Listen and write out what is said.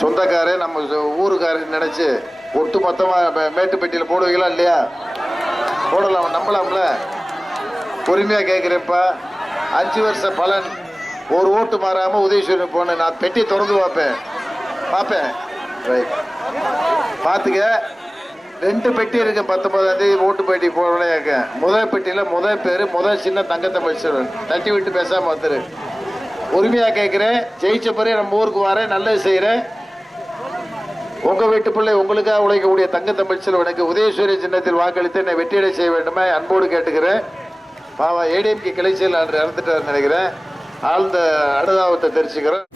சொந்தக்காரன் நம்ம ஊருக்காரன் நினைச்சு ஒட்டு மொத்தமா மேட்டுப்பட்டியில் போடுவீங்களா இல்லையா? போடலாம், நம்பலாம்ல. பொறுமையா கேட்கிறேன்ப்பா. 5 வருஷ பலன் ஒரு ஓட்டு மாறாம உதயசூரியன் போன நான் பெட்டி திறந்து பார்ப்பேன். பாத்துக்க, 2 பெட்டி இருக்கு. 19ஆம் தேதி ஓட்டு பெட்டி போடுறேன். முதல் பெட்டியில முதல் பேரு முதல் சின்ன தங்கத்தமிழ் செல்வன். தட்டி விட்டு பேசாம வந்துரு. உரிமையா கேட்கிறேன். ஜெயிச்ச பிறகு நம்ம ஊருக்கு வரேன், நல்லது செய்யறேன். உங்க வீட்டு பிள்ளை உங்களுக்காக உழைக்கக்கூடிய தங்கத்தமிழ் செல்வனுக்கு உதயசூரிய சின்னத்தில் வாக்களித்து என்னை வெற்றியடை செய்ய வேண்டுமா அன்போடு கேட்டுக்கிறேன். பாவா ஏடிஎம்கே கிளை செயலாளர் இறந்துட்டார் நினைக்கிறேன். ஆழ்ந்த அனுதாபத்தை தெரிவிச்சுக்கிறேன்.